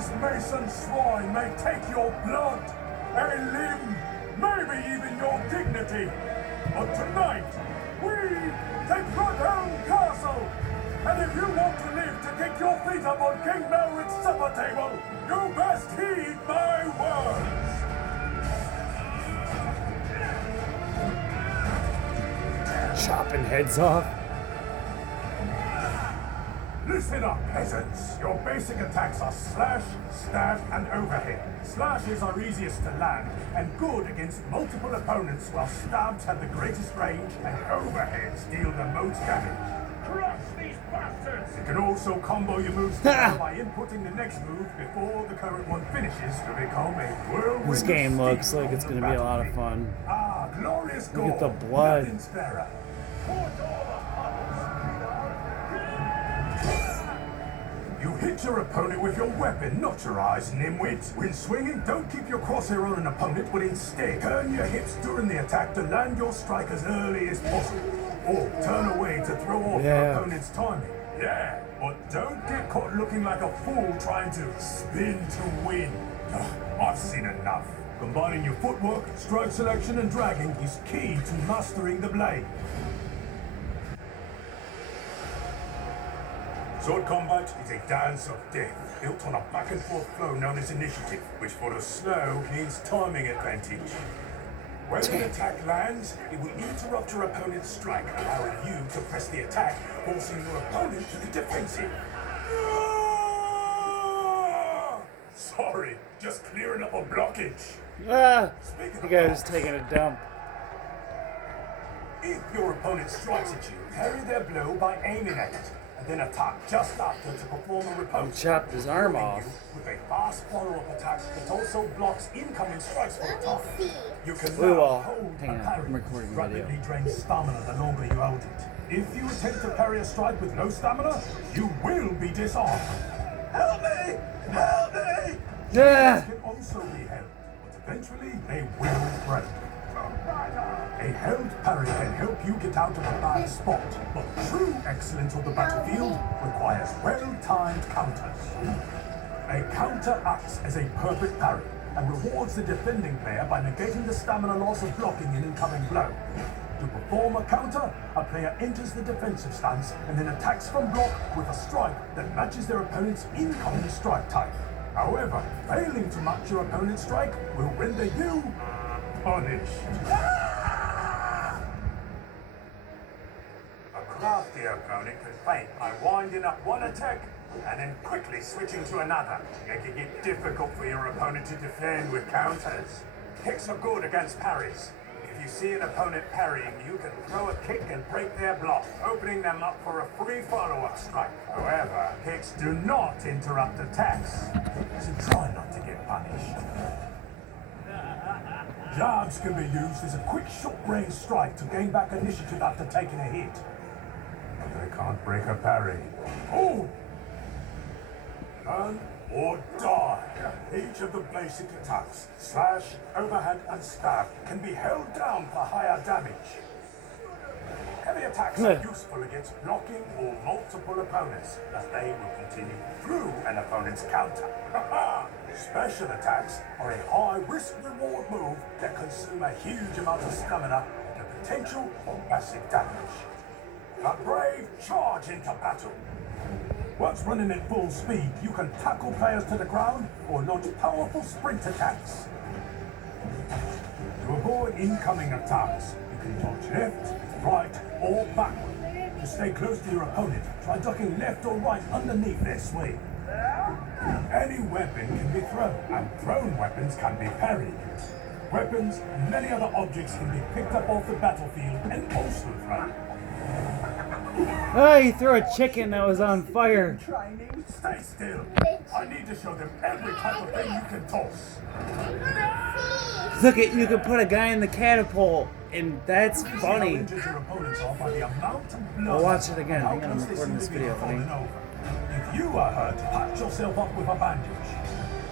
These mason swine may take your blood, a limb, maybe even your dignity. But tonight, we take Bloodhound Castle. And if you want to live to kick your feet up on King Melred's supper table, you best heed my words. Chopping heads off. Listen up, peasants. Your basic attacks are slash, stab, and overhead. Slashes are easiest to land and good against multiple opponents, while stabs have the greatest range and overheads deal the most damage. Crush these bastards! You can also combo your moves together by inputting the next move before the current one finishes to become a whirlwind. This game looks like it's going to be a lot of fun. Ah, glorious goal. Look at the blood. Nothing's fairer. You hit your opponent with your weapon, not your eyes, nimwit. When swinging, don't keep your crosshair on an opponent, but instead turn your hips during the attack to land your strike as early as possible. Or turn away to throw off your opponent's timing. Yeah, but don't get caught looking like a fool trying to spin to win. Ugh, I've seen enough. Combining your footwork, strike selection, and dragging is key to mastering the blade. Sword combat is a dance of death, built on a back-and-forth flow known as initiative, which for the slow means timing advantage. When an attack lands, it will interrupt your opponent's strike, allowing you to press the attack, forcing your opponent to the defensive. Sorry, just clearing up a blockage. The guy was taking a dump. If your opponent strikes at you, parry their blow by aiming at it, and then attack just after to perform a riposte. Chopped his arm off. With a fast follow-up attack that also blocks incoming strikes for a time. You can We now will. hold Hang a on, parry, I'm recording which a video. rapidly drains stamina the longer you hold it. If you attempt to parry a strike with no stamina, you will be disarmed. Help me! Help me! Yeah. Can also be held, but eventually they will break. A held parry can help you get out of a bad spot, but true excellence on the battlefield requires well-timed counters. A counter acts as a perfect parry and rewards the defending player by negating the stamina loss of blocking an incoming blow. To perform a counter, a player enters the defensive stance and then attacks from block with a strike that matches their opponent's incoming strike type. However, failing to match your opponent's strike will render you punished. A crafty opponent can feint by winding up one attack and then quickly switching to another, making it difficult for your opponent to defend with counters. Kicks are good against parries. If you see an opponent parrying, you can throw a kick and break their block, opening them up for a free follow-up strike. However, kicks do not interrupt attacks, so try not to get punished. Jabs can be used as a quick short-range strike to gain back initiative after taking a hit. But they can't break a parry. Oh! Turn or die. Each of the basic attacks, slash, overhand, and stab, can be held down for higher damage. Heavy attacks are useful against blocking or multiple opponents, as they will continue through an opponent's counter. Special attacks are a high risk-reward move that consume a huge amount of stamina and the potential for massive damage. A brave charge into battle. Once running at full speed, you can tackle players to the ground or launch powerful sprint attacks. To avoid incoming attacks, you can dodge left, right, or backward. To stay close to your opponent, try ducking left or right underneath their swing. Any weapon can be thrown, and thrown weapons can be parried. Weapons and many other objects can be picked up off the battlefield and also thrown. Oh, he threw a chicken that was on fire. Stay still. I need to show them every type of thing you can toss. Look at, you can put a guy in the catapult, and that's funny. I'll watch it again. I think I'm recording this video. If you are hurt, patch yourself up with a bandage.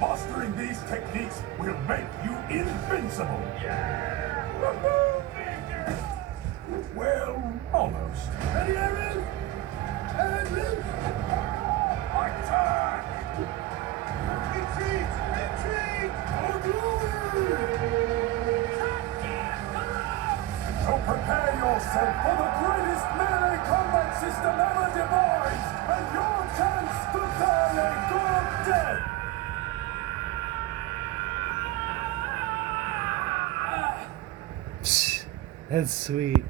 Mastering these techniques will make you invincible. Well, almost. Ready, Aaron? Attack! That's sweet.